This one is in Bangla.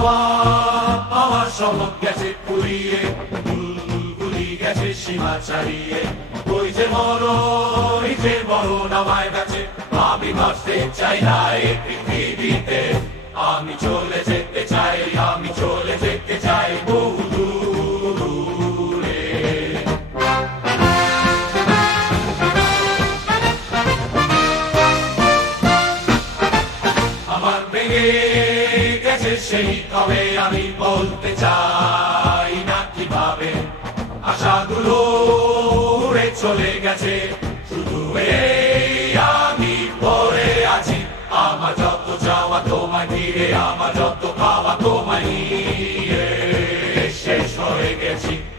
হাওয়া আমার শহর গেছে পুড়িয়ে, বুলবুলি গেছে সীমা ছাড়িয়ে। ওই যে মরণ আমায় গেছে, আমি বাঁচতে চাই না এই পৃথিবীতে। আমি চলে যেতে চাই, আমি চলে যেতে চাই বহু দূরে। আমার ভেঙে গেছে সেই কবে, আমি বলতে চাই না কিভাবে আশাগুলো উড়ে চলে গেছে। শুধু এই আমি পড়ে আছি, আমার যত চাওয়া তোমায় ঘিরে, আমার যত পাওয়া তোমায় নিয়ে শেষ হয়ে গেছি।